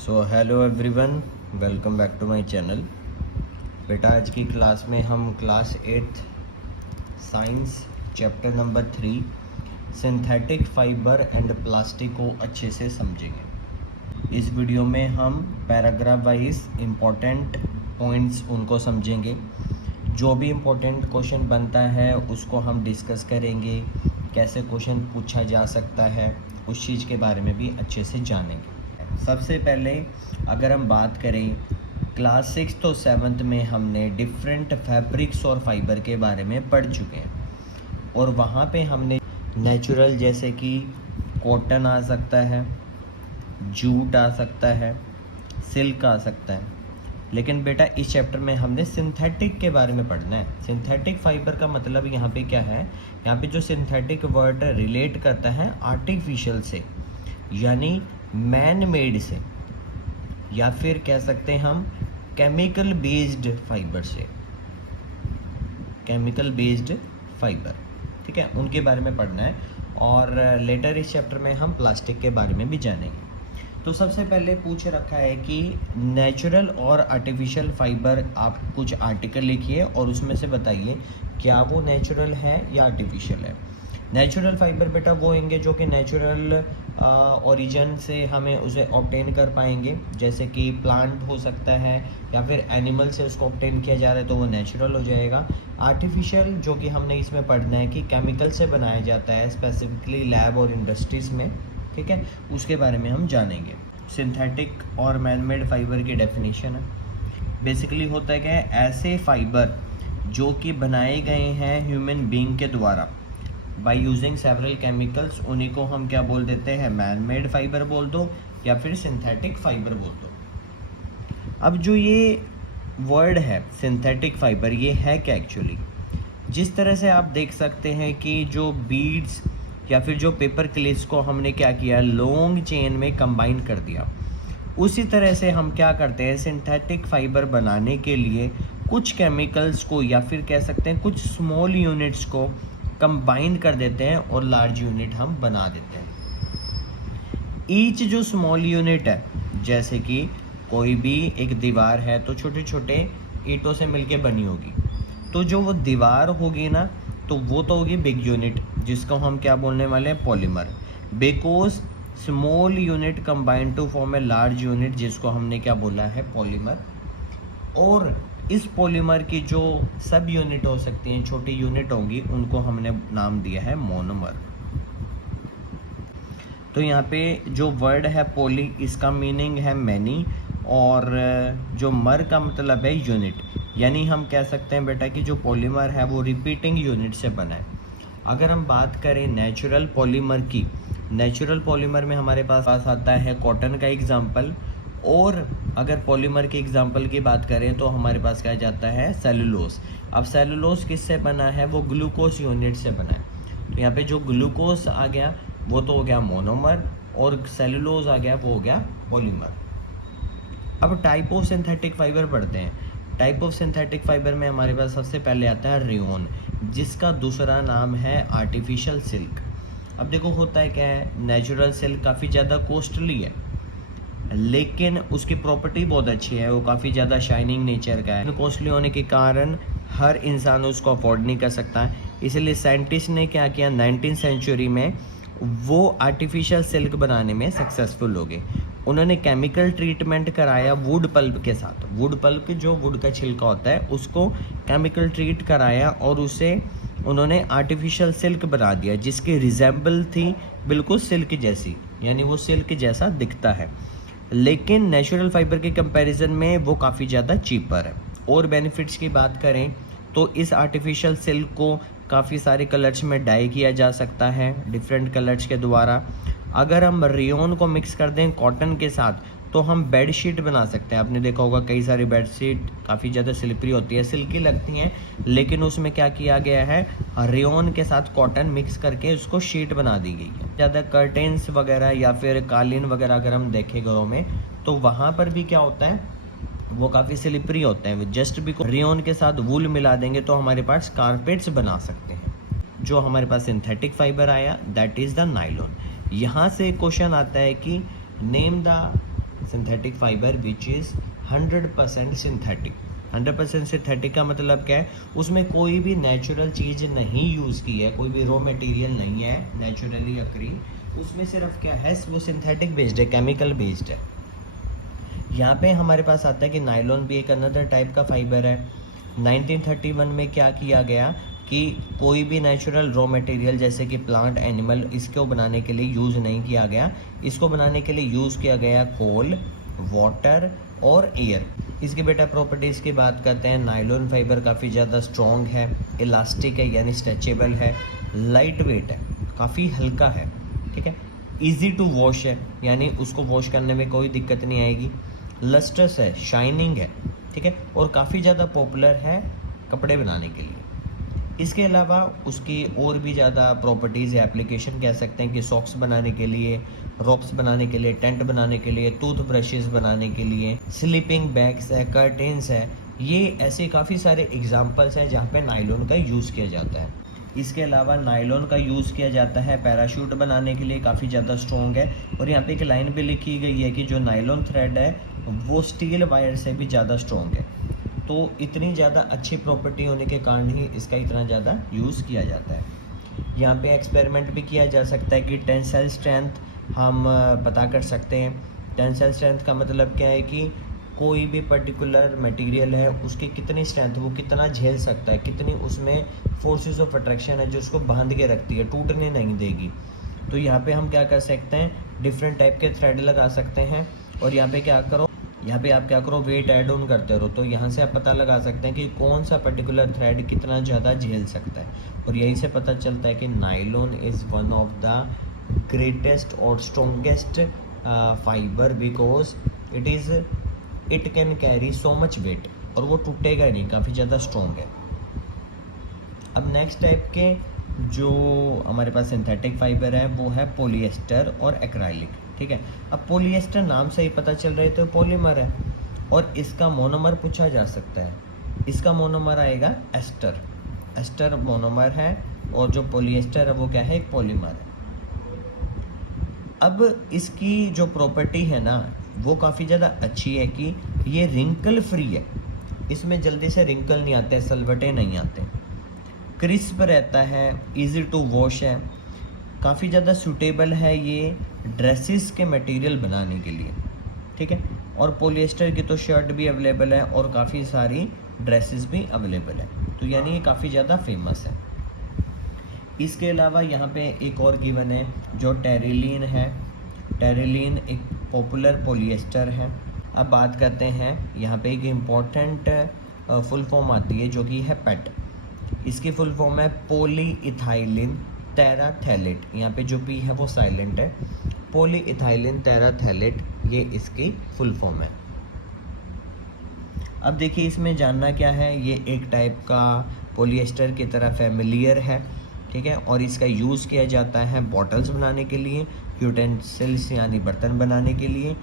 So hello everyone, welcome back to my channel. बेटा आज की क्लास में हम class 8 science chapter number 3 synthetic fibre and plastic को अच्छे से समझेंगे। इस वीडियो में हम पैराग्राफ वाइज इम्पोर्टेंट पॉइंट्स उनको समझेंगे। जो भी इम्पोर्टेंट क्वेश्चन बनता है उसको हम डिस्कस करेंगे, कैसे क्वेश्चन पूछा जा सकता है उस चीज़ के बारे में भी अच्छे से जानेंगे। सबसे पहले अगर हम बात करें, क्लास 6 और 7 में हमने डिफरेंट फैब्रिक्स और फाइबर के बारे में पढ़ चुके हैं और वहाँ पे हमने नेचुरल जैसे कि कॉटन आ सकता है, जूट आ सकता है, सिल्क आ सकता है। लेकिन बेटा इस चैप्टर में हमने सिंथेटिक के बारे में पढ़ना है। सिंथेटिक फाइबर का मतलब यहाँ पे क्या है, यहाँ पे जो सिंथेटिक वर्ड रिलेट करता है आर्टिफिशियल से, यानी मैन मेड से, या फिर कह सकते हैं हम केमिकल बेस्ड फाइबर से, केमिकल बेस्ड फाइबर, ठीक है, उनके बारे में पढ़ना है। और लेटर इस चैप्टर में हम प्लास्टिक के बारे में भी जानेंगे। तो सबसे पहले पूछ रखा है कि नेचुरल और आर्टिफिशियल फाइबर, आप कुछ आर्टिकल लिखिए और उसमें से बताइए क्या वो नेचुरल है या आर्टिफिशियल है। नेचुरल फाइबर बेटा वो होंगे जो कि नेचुरल ओरिजिन से हमें उसे ऑब्टेन कर पाएंगे, जैसे कि प्लांट हो सकता है या फिर एनिमल से उसको ऑब्टेन किया जा रहा है तो वो नेचुरल हो जाएगा। आर्टिफिशियल जो कि हमने इसमें पढ़ना है कि केमिकल से बनाया जाता है, स्पेसिफिकली लैब और इंडस्ट्रीज़ में, ठीक है, उसके बारे में हम जानेंगे। सिंथेटिक और मैनमेड फाइबर की डेफिनेशन है, बेसिकली होता है क्या है, ऐसे फाइबर जो कि बनाए गए हैं ह्यूमन बीइंग के द्वारा बाय यूजिंग सेवरल केमिकल्स, उन्हीं को हम क्या बोल देते हैं, मैन मेड फाइबर बोल दो या फिर सिंथेटिक फाइबर बोल दो। अब जो ये वर्ड है सिंथेटिक फाइबर, ये है क्या एक्चुअली। जिस तरह से आप देख सकते हैं कि जो बीड्स या फिर जो पेपर क्लिप्स को हमने क्या किया, लॉन्ग चेन में कंबाइन कर दिया, उसी तरह से हम क्या करते हैं, सिंथेटिक फाइबर बनाने के लिए कुछ केमिकल्स को या फिर कह सकते हैं कुछ स्मॉल यूनिट्स को कंबाइन कर देते हैं और लार्ज यूनिट हम बना देते हैं। ईच जो स्मॉल यूनिट है, जैसे कि कोई भी एक दीवार है तो छोटे छोटे ईंटों से मिलके बनी होगी, तो जो वो दीवार होगी ना, तो वो तो होगी बिग यूनिट, जिसको हम क्या बोलने वाले हैं, polymer. Because small unit combine to form a large unit, जिसको हमने क्या बोला है, पॉलीमर। और इस पॉलीमर की जो सब यूनिट हो सकती हैं, छोटी यूनिट होंगी, उनको हमने नाम दिया है मोनोमर। तो यहाँ पे जो वर्ड है पॉली, इसका मीनिंग है मैनी, और जो मर का मतलब है यूनिट, यानी हम कह सकते हैं बेटा कि जो पॉलीमर है वो रिपीटिंग यूनिट से बना है। अगर हम बात करें नेचुरल पॉलीमर की, नेचुरल पॉलीमर में हमारे पास आता है कॉटन का एग्जाम्पल, और अगर पॉलीमर के एग्जाम्पल की बात करें तो हमारे पास क्या जाता है, सेलुलोज। अब सेलुलोज किससे बना है, वो ग्लूकोज यूनिट से बना है। तो यहाँ पे जो ग्लूकोज आ गया वो तो हो गया मोनोमर, और सेलुलोज आ गया वो हो गया पॉलीमर। अब टाइप ऑफ सिंथेटिक फाइबर पढ़ते हैं। टाइप ऑफ सिंथेटिक फाइबर में हमारे पास सबसे पहले आता है रेयॉन, जिसका दूसरा नाम है आर्टिफिशियल सिल्क। अब देखो होता है क्या है, नेचुरल सिल्क काफ़ी ज़्यादा कॉस्टली है, लेकिन उसकी प्रॉपर्टी बहुत अच्छी है, वो काफ़ी ज़्यादा शाइनिंग नेचर का है। कॉस्टली होने के कारण हर इंसान उसको अफोर्ड नहीं कर सकता है, इसलिए साइंटिस्ट ने क्या किया, 19वीं सेंचुरी में वो आर्टिफिशियल सिल्क बनाने में सक्सेसफुल हो गए। उन्होंने केमिकल ट्रीटमेंट कराया वुड पल्प के साथ। वुड पल्प जो वुड का छिलका होता है उसको केमिकल ट्रीट कराया और उसे उन्होंने आर्टिफिशियल सिल्क बना दिया, जिसकी रिजेंबल थी बिल्कुल सिल्क जैसी, यानी वो सिल्क जैसा दिखता है। लेकिन नेचुरल फाइबर के कंपैरिजन में वो काफ़ी ज़्यादा चीपर है। और बेनिफिट्स की बात करें तो इस आर्टिफिशियल सिल्क को काफ़ी सारे कलर्स में डाई किया जा सकता है डिफरेंट कलर्स के द्वारा। अगर हम रेयॉन को मिक्स कर दें कॉटन के साथ तो हम बेड शीट बना सकते हैं। आपने देखा होगा कई सारी बेड शीट काफ़ी ज़्यादा स्लिपरी होती है, सिल्की लगती हैं, लेकिन उसमें क्या किया गया है, रेयॉन के साथ कॉटन मिक्स करके उसको शीट बना दी गई है। ज़्यादा कर्टेंस वगैरह या फिर कालीन वगैरह अगर हम देखें घरों में, तो वहाँ पर भी क्या होता है, वो काफ़ी स्लिपरी होते हैं। जस्ट भी रेयॉन के साथ वूल मिला देंगे तो हमारे पास कारपेट्स बना सकते हैं। जो हमारे पास सिंथेटिक फाइबर आया दैट इज़ द नायलॉन। यहाँ से क्वेश्चन आता है कि name the synthetic fibre which is 100% synthetic. 100% synthetic का मतलब क्या है, उसमें कोई भी नेचुरल चीज़ नहीं यूज़ की है, कोई भी रॉ मटेरियल नहीं है नेचुरली अक्री, उसमें सिर्फ क्या है, वो सिंथेटिक बेस्ड है, केमिकल बेस्ड है। यहाँ पे हमारे पास आता है कि नायलॉन भी एक अनदर टाइप का फाइबर है। 1931 में क्या किया गया कि कोई भी नेचुरल रॉ मटेरियल जैसे कि प्लांट, एनिमल, इसको बनाने के लिए यूज़ नहीं किया गया। इसको बनाने के लिए यूज़ किया गया कोल, वाटर और एयर। इसकी बेटा प्रॉपर्टीज़ की बात करते हैं। नायलॉन फाइबर काफ़ी ज़्यादा स्ट्रॉन्ग है, इलास्टिक है यानी स्ट्रेचेबल है, लाइट वेट है, काफ़ी हल्का है, ठीक है, ईजी टू वॉश है यानी उसको वॉश करने में कोई दिक्कत नहीं आएगी, लस्ट्रस है, शाइनिंग है, ठीक है, और काफ़ी ज़्यादा पॉपुलर है कपड़े बनाने के लिए। इसके अलावा उसकी और भी ज़्यादा प्रॉपर्टीज़ है, एप्लीकेशन कह सकते हैं कि सॉक्स बनाने के लिए, रॉप्स बनाने के लिए, टेंट बनाने के लिए, टूथ ब्रशेज़ बनाने के लिए, स्लीपिंग बैग्स है, कर्टेन्स है, ये ऐसे काफ़ी सारे एग्जांपल्स हैं जहाँ पे नायलॉन का यूज़ किया जाता है। इसके अलावा नायलॉन का यूज़ किया जाता है पैराशूट बनाने के लिए, काफ़ी ज़्यादा स्ट्रॉन्ग है। और यहाँ पे एक लाइन भी लिखी गई है कि जो नायलॉन थ्रेड है वो स्टील वायर से भी ज़्यादा स्ट्रॉन्ग है। तो इतनी ज़्यादा अच्छी प्रॉपर्टी होने के कारण ही इसका इतना ज़्यादा यूज़ किया जाता है। यहाँ पे एक्सपेरिमेंट भी किया जा सकता है कि टेंसाइल स्ट्रेंथ हम पता कर सकते हैं। टेंसाइल स्ट्रेंथ का मतलब क्या है कि कोई भी पर्टिकुलर मटेरियल है उसकी कितनी स्ट्रेंथ, वो कितना झेल सकता है, कितनी उसमें फोर्सेस ऑफ अट्रैक्शन है जो उसको बांध के रखती है, टूटने नहीं देगी। तो यहाँ पे हम क्या कर सकते हैं, डिफरेंट टाइप के थ्रेड लगा सकते हैं। और यहाँ पे क्या करो, यहाँ पे आप क्या करो, वेट ऐड ऑन करते रहो, तो यहाँ से आप पता लगा सकते हैं कि कौन सा पर्टिकुलर थ्रेड कितना ज़्यादा झेल सकता है। और यहीं से पता चलता है कि nylon is one of the greatest और strongest fiber because it can carry so much weight, और वो टूटेगा नहीं, काफ़ी ज़्यादा स्ट्रॉन्ग है। अब नेक्स्ट टाइप के जो हमारे पास सिंथेटिक फाइबर है वो है पॉलिएस्टर और एक्राइलिक, ठीक है। अब पॉलिएस्टर नाम से ही पता चल रहा है तो पॉलीमर है, और इसका मोनोमर पूछा जा सकता है। इसका मोनोमर आएगा एस्टर, एस्टर मोनोमर है, और जो पॉलिएस्टर है वो क्या है, एक पॉलीमर है। अब इसकी जो प्रॉपर्टी है ना वो काफ़ी ज़्यादा अच्छी है कि ये रिंकल फ्री है, इसमें जल्दी से रिंकल नहीं आते, सलवटे नहीं आते, क्रिस्प रहता है, इजी टू वॉश है, काफ़ी ज़्यादा सूटेबल है ये ड्रेसेस के मटेरियल बनाने के लिए, ठीक है। और पॉलिएस्टर की तो शर्ट भी अवेलेबल है और काफ़ी सारी ड्रेसेस भी अवेलेबल है, तो यानी ये काफ़ी ज़्यादा फेमस है। इसके अलावा यहाँ पे एक और गिवन है जो टेरिलीन है। टेरिलीन एक पॉपुलर पॉलिएस्टर है। अब बात करते हैं, यहाँ पे एक इम्पॉर्टेंट फुल फॉर्म आती है जो कि है पेट। इसकी फुल फॉर्म है पॉलीइथाइलिन टेराथैलेट, यहाँ पे जो पी है वो साइलेंट है, पॉलीइथाइलिन टेराथैलेट, ये इसकी फुल फॉर्म है। अब देखिए इसमें जानना क्या है, ये एक टाइप का पॉलिएस्टर की तरह फैमिलियर है, ठीक है, और इसका यूज़ किया जाता है बॉटल्स बनाने के लिए, यूटेंसिल्स यानी बर्तन बनाने के लिए,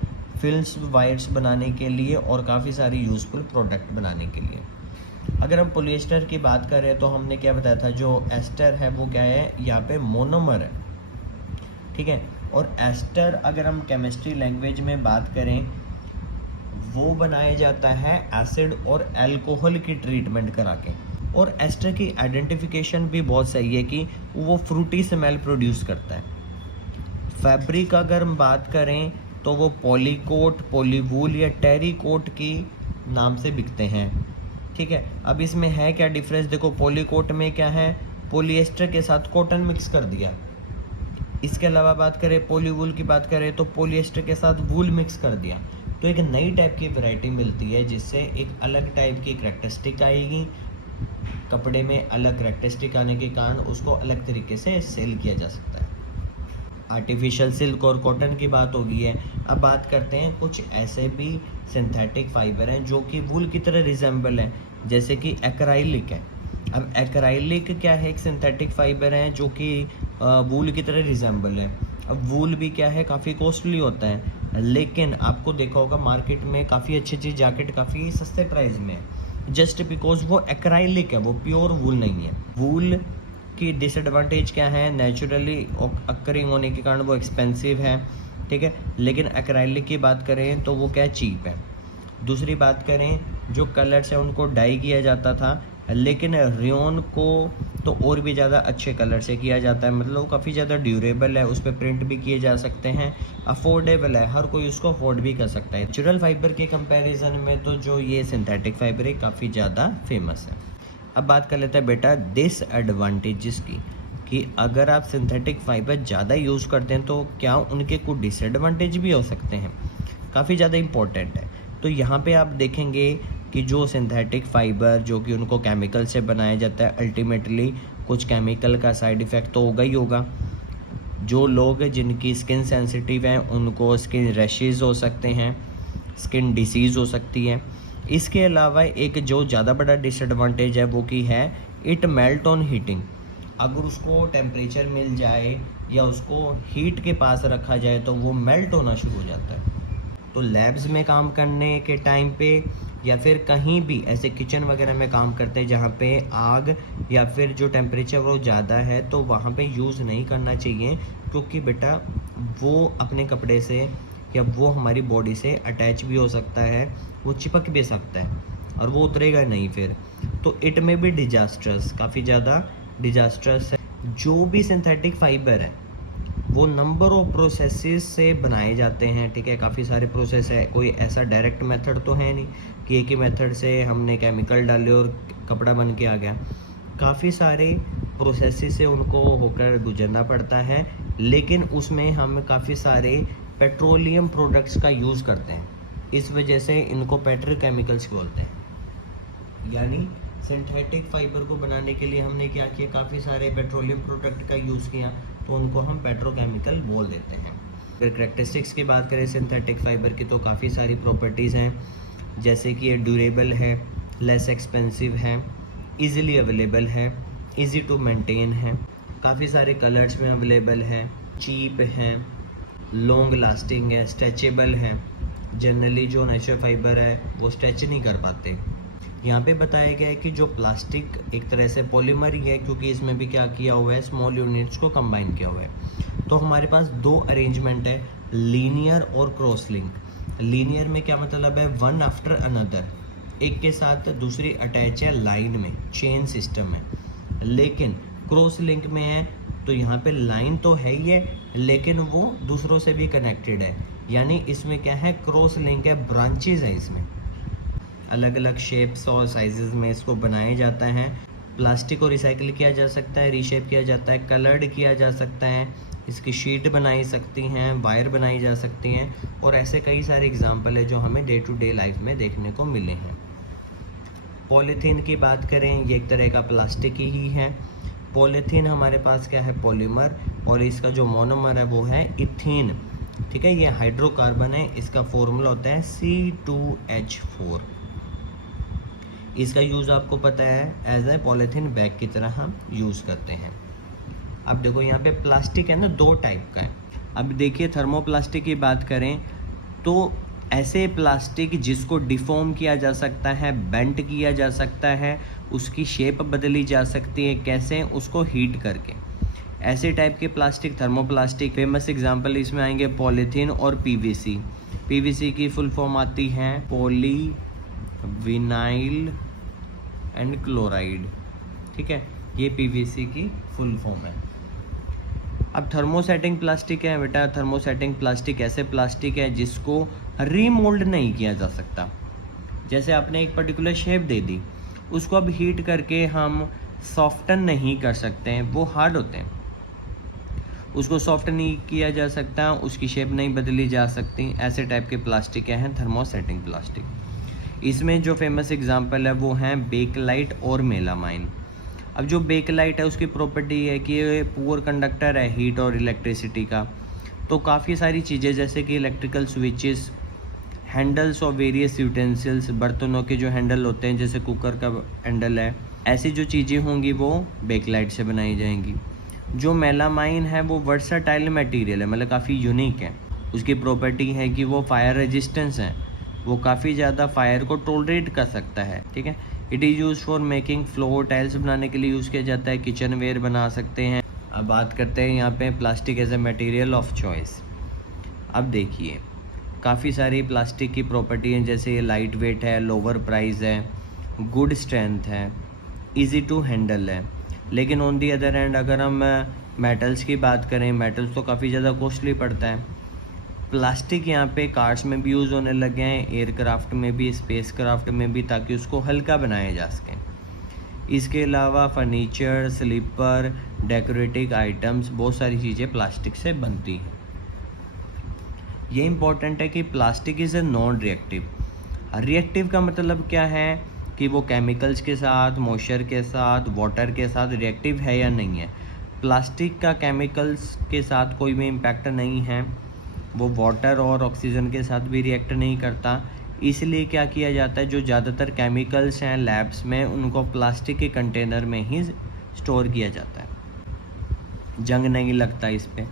फिल्म्स वायर्स बनाने के लिए, और काफ़ी सारी यूज़फुल प्रोडक्ट बनाने के लिए। अगर हम पॉलिएस्टर की बात करें तो हमने क्या बताया था, जो एस्टर है वो क्या है, यहाँ पे मोनोमर है, ठीक है। और एस्टर अगर हम केमिस्ट्री लैंग्वेज में बात करें वो बनाया जाता है एसिड और अल्कोहल की ट्रीटमेंट करा के। और एस्टर की आइडेंटिफिकेशन भी बहुत सही है कि वो फ्रूटी स्मेल प्रोड्यूस करता है। फैब्रिक अगर हम बात करें तो वो पॉलीकोट, पॉलीवूल या टेरीकोट की नाम से बिकते हैं, ठीक है। अब इसमें है क्या डिफरेंस, देखो पॉलीकोट में क्या है, पॉलिएस्टर के साथ कॉटन मिक्स कर दिया। इसके अलावा बात करें पॉलीवूल की बात करें तो पॉलिएस्टर के साथ वूल मिक्स कर दिया, तो एक नई टाइप की वैरायटी मिलती है जिससे एक अलग टाइप की करैक्टरिस्टिक आएगी। कपड़े में अलग करैक्टरिस्टिक आने के कारण उसको अलग तरीके से सेल किया जा सकता है। आर्टिफिशियल सिल्क और कॉटन की बात हो गई है। अब बात करते हैं कुछ ऐसे भी सिंथेटिक फाइबर हैं जो कि वूल की तरह रिजेंबल हैं, जैसे कि एक्राइलिक है। अब एक्राइलिक क्या है, एक सिंथेटिक फाइबर है जो कि वूल की तरह रिजेंबल है। अब वूल भी क्या है, काफ़ी कॉस्टली होता है, लेकिन आपको देखा होगा मार्केट में काफ़ी अच्छी जैकेट काफ़ी सस्ते प्राइस में है, जस्ट बिकॉज वो एक्राइलिक है, वो प्योर वूल नहीं है। वूल की डिसएडवांटेज क्या है, नेचुरली अक्करिंग होने के कारण वो एक्सपेंसिव है, ठीक है। लेकिन एक्राइलिक की बात करें तो वो क्या है, चीप है। दूसरी बात करें, जो कलर्स है उनको डाई किया जाता था, लेकिन रेयॉन को तो और भी ज़्यादा अच्छे कलर से किया जाता है, मतलब वो काफ़ी ज़्यादा ड्यूरेबल है, उस पर प्रिंट भी किए जा सकते हैं, अफोर्डेबल है, हर कोई उसको अफोर्ड भी कर सकता है। नेचुरल फाइबर के कंपैरिजन में तो जो ये सिंथेटिक फाइबर है काफ़ी ज़्यादा फेमस है। अब बात कर लेते हैं बेटा डिसएडवांटेजेस की, कि अगर आप सिंथेटिक फाइबर ज़्यादा यूज़ करते हैं तो क्या उनके कुछ डिसएडवांटेज भी हो सकते हैं, काफ़ी ज़्यादा इम्पोर्टेंट है। तो यहाँ पे आप देखेंगे कि जो सिंथेटिक फाइबर जो कि उनको केमिकल से बनाया जाता है, अल्टीमेटली कुछ केमिकल का साइड इफ़ेक्ट तो होगा ही होगा। जो लोग जिनकी स्किन सेंसिटिव है उनको स्किन रैशेज़ हो सकते हैं, स्किन डिसीज़ हो सकती है। इसके अलावा एक जो ज़्यादा बड़ा डिसएडवांटेज है वो की है इट मेल्ट ऑन हीटिंग। अगर उसको टेम्परेचर मिल जाए या उसको हीट के पास रखा जाए तो वो मेल्ट होना शुरू हो जाता है। तो लैब्स में काम करने के टाइम पे या फिर कहीं भी ऐसे किचन वगैरह में काम करते हैं जहाँ पे आग या फिर जो टेम्परेचर वो ज़्यादा है, तो वहाँ पे यूज़ नहीं करना चाहिए, क्योंकि बेटा वो अपने कपड़े से या वो हमारी बॉडी से अटैच भी हो सकता है, वो चिपक भी सकता है और वो उतरेगा नहीं फिर। तो इट में भी डिजास्टर्स, काफ़ी ज़्यादा डिजास्टर्स है। जो भी सिंथेटिक फाइबर है वो नंबर ऑफ प्रोसेसेस से बनाए जाते हैं, ठीक है। काफ़ी सारे प्रोसेस है, कोई ऐसा डायरेक्ट मेथड तो है नहीं कि एक ही मेथड से हमने केमिकल डाले और कपड़ा बन के आ गया। काफ़ी सारे प्रोसेसेस से उनको होकर गुजरना पड़ता है, लेकिन उसमें हम काफ़ी सारे पेट्रोलियम प्रोडक्ट्स का यूज़ करते हैं, इस वजह से इनको पेट्रोकेमिकल्स बोलते हैं। यानी सिंथेटिक फाइबर को बनाने के लिए हमने क्या किया, काफ़ी सारे पेट्रोलियम प्रोडक्ट का यूज़ किया, तो उनको हम पेट्रोकेमिकल बोल देते हैं। फिर करैक्टरिस्टिक्स की बात करें सिंथेटिक फाइबर की, तो काफ़ी सारी प्रॉपर्टीज़ हैं, जैसे कि ये ड्यूरेबल है, लेस एक्सपेंसिव है, इजीली अवेलेबल है, इजी टू मेंटेन है, काफ़ी सारे कलर्स में अवेलेबल है, चीप हैं, लॉन्ग लास्टिंग है, स्ट्रेचेबल है। जनरली जो नेचुरल फाइबर है वो स्ट्रेच नहीं कर पाते। यहाँ पे बताया गया है कि जो प्लास्टिक एक तरह से पॉलीमर ही है, क्योंकि इसमें भी क्या किया हुआ है, स्मॉल यूनिट्स को कंबाइन किया हुआ है। तो हमारे पास दो अरेंजमेंट है, लीनियर और क्रॉस लिंक। लीनियर में क्या मतलब है, वन आफ्टर अनदर, एक के साथ दूसरी अटैच है लाइन में, चेन सिस्टम है। लेकिन क्रॉस लिंक में है तो यहाँ पे लाइन तो है ही है, लेकिन वो दूसरों से भी कनेक्टेड है, यानी इसमें क्या है, क्रॉस लिंक है, ब्रांचेज है इसमें, अलग अलग शेप्स और साइजेस में इसको बनाया जाता है। प्लास्टिक को रिसाइकिल किया जा सकता है, रीशेप किया जाता है, कलर्ड किया जा सकता है, इसकी शीट बनाई सकती हैं, वायर बनाई जा सकती हैं, और ऐसे कई सारे एग्जांपल है जो हमें डे टू डे लाइफ में देखने को मिले हैं। पॉलीथीन की बात करें, ये एक तरह का प्लास्टिक ही है। पॉलीथीन हमारे पास क्या है, पॉलीमर, और इसका जो मोनोमर है वो है इथीन, ठीक है। ये हाइड्रोकार्बन है, इसका फॉर्मूला होता है C2H4। इसका यूज़ आपको पता है, एज ए पॉलीथीन बैग की तरह हम यूज़ करते हैं। अब देखो यहाँ पे प्लास्टिक है ना, दो टाइप का है। अब देखिए थर्मोप्लास्टिक की बात करें तो ऐसे प्लास्टिक जिसको डिफॉर्म किया जा सकता है, बेंट किया जा सकता है, उसकी शेप बदली जा सकती है, कैसे, उसको हीट करके, ऐसे टाइप के प्लास्टिक थर्मोप्लास्टिक। फेमस एग्जांपल इसमें आएंगे पॉलीथीन और पीवीसी। पीवीसी की फुल फॉर्म आती है पॉली विनाइल एंड क्लोराइड, ठीक है, ये पीवीसी की फुल फॉर्म है। अब थर्मोसेटिंग प्लास्टिक है बेटा, थर्मोसेटिंग प्लास्टिक ऐसे प्लास्टिक है जिसको रीमोल्ड नहीं किया जा सकता। जैसे आपने एक पर्टिकुलर शेप दे दी, उसको अब हीट करके हम सॉफ्टन नहीं कर सकते हैं, वो हार्ड होते हैं, उसको सॉफ्ट नहीं किया जा सकता, उसकी शेप नहीं बदली जा सकती। ऐसे टाइप के प्लास्टिक हैं थर्मोसेटिंग प्लास्टिक। इसमें जो फेमस एग्जांपल है वो हैं बेकलाइट और मेलामाइन। अब जो बेकलाइट है उसकी प्रॉपर्टी है कि ये पुअर कंडक्टर है हीट और इलेक्ट्रिसिटी का। तो काफ़ी सारी चीज़ें जैसे कि इलेक्ट्रिकल स्विचेस, हैंडल्स और वेरियस यूटेंसिल्स, बर्तनों के जो हैंडल होते हैं जैसे कुकर का हैंडल है, ऐसी जो चीज़ें होंगी वो बेकलाइट से बनाई जाएंगी। जो मेलामाइन है वो वर्साटाइल मटेरियल है, मतलब काफ़ी यूनिक है। उसकी प्रॉपर्टी है कि वो फायर रेजिस्टेंस है, वो काफ़ी ज़्यादा फायर को टॉलरेट कर सकता है, ठीक है। It is use for making floor tiles बनाने के लिए यूज़ किया जाता है, किचन वेयर बना सकते हैं। अब बात करते हैं यहाँ पे plastic as a material of choice. अब देखिए, काफ़ी सारी प्लास्टिक की प्रॉपर्टी हैं, जैसे ये लाइट वेट है, लोअर प्राइस है, गुड स्ट्रेंथ है, इजी टू हैंडल है। लेकिन ऑन दी अदर हैंड अगर हम मेटल्स की बात करें, मेटल्स तो काफ़ी ज़्यादा कॉस्टली पड़ता है। प्लास्टिक यहाँ पे कार्स में भी यूज़ होने लगे हैं, एयरक्राफ्ट में भी, स्पेस क्राफ्ट में भी, ताकि उसको हल्का बनाया जा सके। इसके अलावा फर्नीचर, स्लीपर, डेकोरेटिव आइटम्स, बहुत सारी चीज़ें प्लास्टिक से बनती हैं। ये इम्पॉर्टेंट है कि plastic is a non reactive. Reactive का मतलब क्या है कि वो केमिकल्स के साथ, मॉइस्चर के साथ, वाटर के साथ रिएक्टिव है या नहीं है। प्लास्टिक का केमिकल्स के साथ कोई भी इम्पैक्ट नहीं है, वो वाटर और ऑक्सीजन के साथ भी रिएक्ट नहीं करता। इसलिए क्या किया जाता है, जो ज़्यादातर केमिकल्स हैं लैब्स में, उनको प्लास्टिक के कंटेनर में ही स्टोर किया जाता है। जंग नहीं लगता इस पे।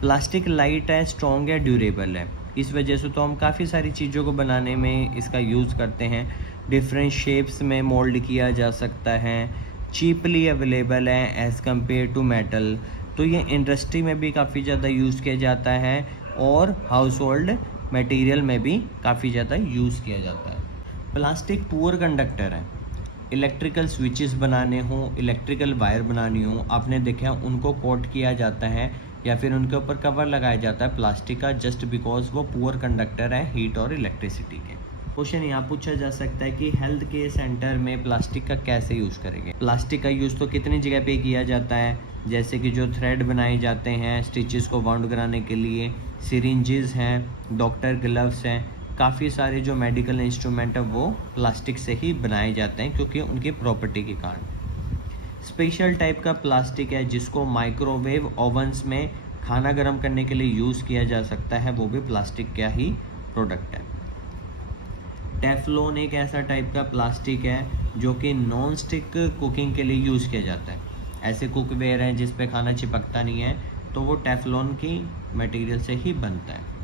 प्लास्टिक लाइट है, स्ट्रॉन्ग है, ड्यूरेबल है। इस वजह से तो हम काफ़ी सारी चीज़ों को बनाने में इसका यूज़ करते हैं। डिफरेंट शेप्स में मोल्ड किया जा सकता है, चीपली अवेलेबल है एज़ कम्पेयर टू मेटल। तो ये इंडस्ट्री में भी काफ़ी ज़्यादा यूज़ किया जाता है और हाउस होल्ड मटेरियल में भी काफ़ी ज़्यादा यूज़ किया जाता है। प्लास्टिक पुअर कंडक्टर है। इलेक्ट्रिकल स्विचेस बनाने हों, इलेक्ट्रिकल वायर बनानी हो, आपने देखा उनको कोट किया जाता है या फिर उनके ऊपर कवर लगाया जाता है प्लास्टिक का, जस्ट बिकॉज वो पुअर कंडक्टर है हीट और इलेक्ट्रिसिटी के। क्वेश्चन यहाँ पूछा जा सकता है कि हेल्थ के सेंटर में प्लास्टिक का कैसे यूज़ करेंगे। प्लास्टिक का यूज़ तो कितनी जगह पे किया जाता है, जैसे कि जो थ्रेड बनाए जाते हैं स्टिचेस को बाउंड कराने के लिए, सिरिंजेस हैं, डॉक्टर ग्लव्स हैं, काफ़ी सारे जो मेडिकल इंस्ट्रूमेंट है वो प्लास्टिक से ही बनाए जाते हैं क्योंकि उनकी प्रॉपर्टी के कारण। स्पेशल टाइप का प्लास्टिक है जिसको माइक्रोवेव ओवन्स में खाना गर्म करने के लिए यूज़ किया जा सकता है, वो भी प्लास्टिक का ही प्रोडक्ट है। टेफ्लॉन एक ऐसा टाइप का प्लास्टिक है जो कि नॉन स्टिक कुकिंग के लिए यूज़ किया जाता है। ऐसे कुकवेयर हैं जिस पे खाना चिपकता नहीं है, तो वो टेफ्लॉन की मटेरियल से ही बनता है।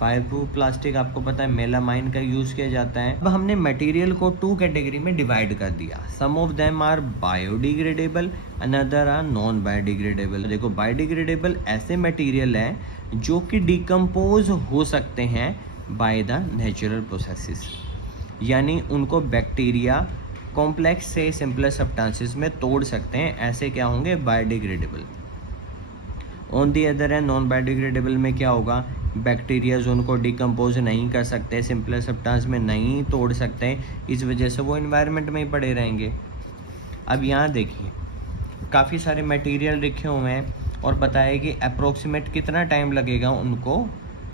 फायरप्रूफ प्लास्टिक आपको पता है मेलामाइन का यूज़ किया जाता है। अब हमने मटेरियल को 2 कैटेगरी में डिवाइड कर दिया। Some of them are biodegradable, another are non biodegradable. देखो, बायोडिग्रेडेबल ऐसे मटेरियल हैं जो कि डिकम्पोज हो सकते हैं बाय द नेचुरल प्रोसेसेस, यानी उनको बैक्टीरिया कॉम्प्लेक्स से सिंपलर सब्सटेंसेस में तोड़ सकते हैं, ऐसे क्या होंगे, बायोडिग्रेडेबल। ऑन दी अदर है नॉन बायोडिग्रेडेबल में क्या होगा, बैक्टीरियाज उनको डिकम्पोज नहीं कर सकते, सिंपलर सब्सटेंस में नहीं तोड़ सकते, इस वजह से वो इन्वायरमेंट में ही पड़े रहेंगे। अब यहाँ देखिए, काफ़ी सारे मटेरियल लिखे हुए हैं और बताया कि अप्रोक्सीमेट कितना टाइम लगेगा उनको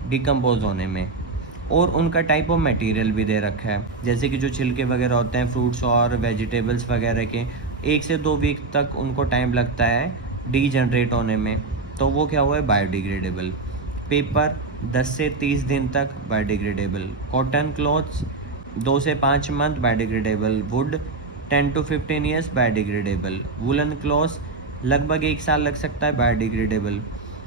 डिकम्पोज होने में, और उनका टाइप ऑफ मटेरियल भी दे रखा है, जैसे कि जो छिलके वगैरह होते हैं फ्रूट्स और वेजिटेबल्स वगैरह के, 1 से 2 वीक तक उनको टाइम लगता है डीजनरेट होने में, तो वो क्या हुआ है, बायोडिग्रेडेबल। पेपर 10 से 30 दिन तक, बायोडिग्रेडेबल। कॉटन क्लॉथ्स 2 से 5 month, biodegradable. Would 10 to 15 years, biodegradable. Woollen clothes लगभग 1 साल लग सकता है, बायोडिग्रेडेबल।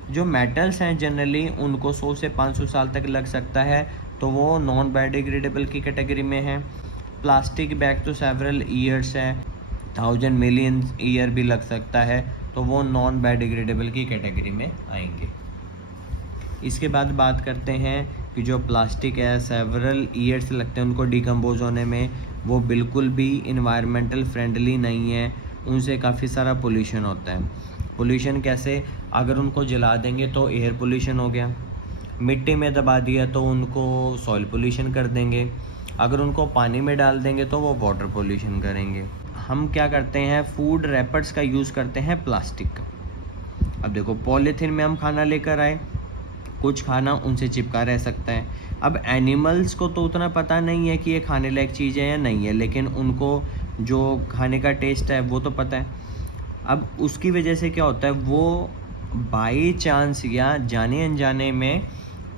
जो मेटल्स हैं जनरली उनको 100 से 500 साल तक लग सकता है, तो वो नॉन बायोडिग्रेडेबल की कैटेगरी में है। प्लास्टिक बैग तो सेवरल ईयर्स है, 1000 मिलियन ईयर भी लग सकता है, तो वो नॉन बायोडिग्रेडेबल की कैटेगरी में आएंगे। इसके बाद बात करते हैं कि जो प्लास्टिक है सेवरल ईयर्स लगते हैं उनको डिकम्पोज होने में, वो बिल्कुल भी इन्वायरमेंटल फ्रेंडली नहीं है, उनसे काफ़ी सारा पोल्यूशन होता है। पोल्यूशन कैसे, अगर उनको जला देंगे तो एयर पोल्यूशन हो गया, मिट्टी में दबा दिया तो उनको सॉइल पोल्यूशन कर देंगे, अगर उनको पानी में डाल देंगे तो वो वाटर पोल्यूशन करेंगे। हम क्या करते हैं, फूड रैपर्स का यूज़ करते हैं प्लास्टिक का। अब देखो, पॉलीथीन में हम खाना लेकर आए, कुछ खाना उनसे चिपका रह सकता है। अब एनिमल्स को तो उतना पता नहीं है कि ये खाने लायक चीज़ है या नहीं है, लेकिन उनको जो खाने का टेस्ट है वो तो पता है। अब उसकी वजह से क्या होता है, वो बाई चांस या जाने अनजाने में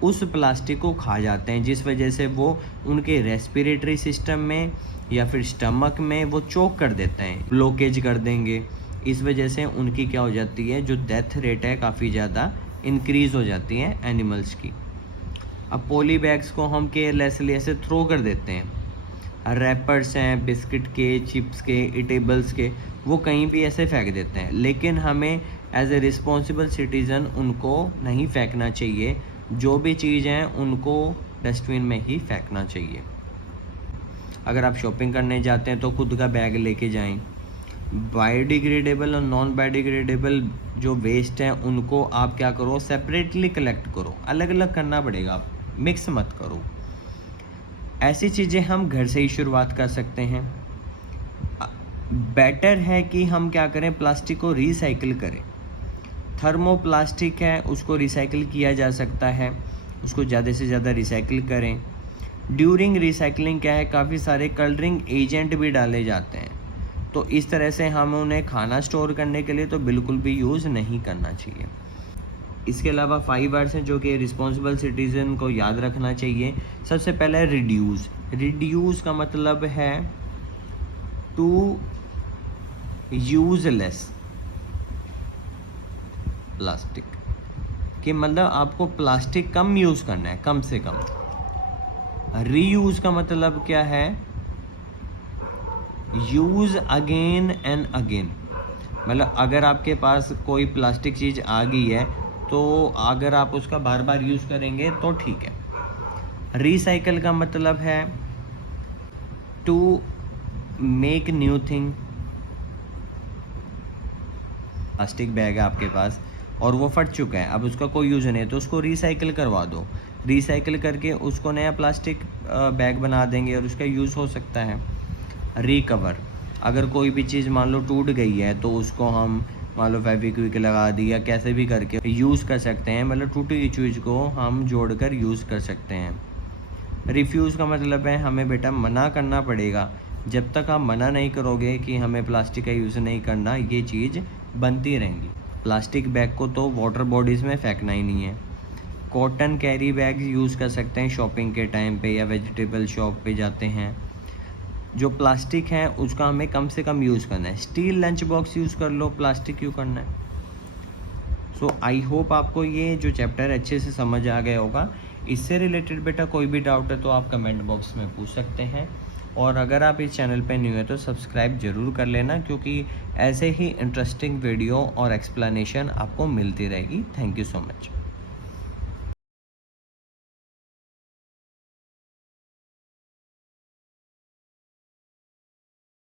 उस प्लास्टिक को खा जाते हैं, जिस वजह से वो उनके रेस्पिरेटरी सिस्टम में या फिर स्टमक में वो चोक कर देते हैं, ब्लॉकेज कर देंगे। इस वजह से उनकी क्या हो जाती है, जो डेथ रेट है काफ़ी ज़्यादा इंक्रीज़ हो जाती है एनिमल्स की। अब पॉली बैग्स को हम केयरलेसली ऐसे थ्रो कर देते हैं, रैपर्स हैं बिस्किट के, चिप्स के, ईटेबल्स के, वो कहीं भी ऐसे फेंक देते हैं, लेकिन हमें एज ए रिस्पॉन्सिबल सिटीज़न उनको नहीं फेंकना चाहिए, जो भी चीज़ हैं उनको डस्टबिन में ही फेंकना चाहिए। अगर आप शॉपिंग करने जाते हैं तो खुद का बैग लेके जाएं। बायोडिग्रेडेबल और नॉन बायोडिग्रेडेबल जो वेस्ट हैं उनको आप क्या करो, सेपरेटली कलेक्ट करो, अलग अलग करना पड़ेगा, मिक्स मत करो। ऐसी चीज़ें हम घर से ही शुरुआत कर सकते हैं। बेटर है कि हम क्या करें, प्लास्टिक को रिसाइकिल करें। थर्मोप्लास्टिक है उसको रिसाइकिल किया जा सकता है, उसको ज़्यादा से ज़्यादा रिसाइकिल करें। ड्यूरिंग रिसाइकलिंग क्या है, काफ़ी सारे कलरिंग एजेंट भी डाले जाते हैं, तो इस तरह से हम उन्हें खाना स्टोर करने के लिए तो बिल्कुल भी यूज़ नहीं करना चाहिए। इसके अलावा 5 R's हैं जो कि रिस्पॉन्सिबल सिटीज़न को याद रखना चाहिए। सबसे पहले रिड्यूस। रिड्यूस का मतलब है टू यूज़ लेस प्लास्टिक, कि मतलब आपको प्लास्टिक कम यूज़ करना है, कम से कम। रीयूज़ का मतलब क्या है, यूज़ अगेन एंड अगेन। मतलब अगर आपके पास कोई प्लास्टिक चीज़ आ गई है तो अगर आप उसका बार बार यूज़ करेंगे तो ठीक है। रिसाइकल का मतलब है to make new thing. Plastic bag है आपके पास और वो फट चुका है, अब उसका कोई यूज़ नहीं है, तो उसको रिसाइकिल करवा दो। रिसाइकिल करके उसको नया प्लास्टिक बैग बना देंगे और उसका यूज़ हो सकता है। रिकवर, अगर कोई भी चीज़ मान लो टूट गई है तो उसको हम मान लो फेविक्विक लगा दी या कैसे भी करके यूज़ कर सकते हैं, मतलब टूटी हुई चीज़ को हम जोड़कर यूज़ कर सकते हैं। रिफ्यूज़ का मतलब है हमें बेटा मना करना पड़ेगा। जब तक आप मना नहीं करोगे कि हमें प्लास्टिक का यूज़ नहीं करना, ये चीज़ बनती रहेंगी। प्लास्टिक बैग को तो वाटर बॉडीज़ में फेंकना ही नहीं है। कॉटन कैरी बैग यूज़ कर सकते हैं शॉपिंग के टाइम पे या वेजिटेबल शॉप पे जाते हैं। जो प्लास्टिक है उसका हमें कम से कम यूज़ करना है। स्टील लंच बॉक्स यूज़ कर लो, प्लास्टिक क्यों करना है। सो आई होप आपको ये जो चैप्टर अच्छे से समझ आ गया होगा। इससे रिलेटेड बेटा कोई भी डाउट है तो आप कमेंट बॉक्स में पूछ सकते हैं, और अगर आप इस चैनल पे न्यू है तो सब्सक्राइब ज़रूर कर लेना, क्योंकि ऐसे ही इंटरेस्टिंग वीडियो और एक्सप्लेनेशन आपको मिलती रहेगी। Thank you so much.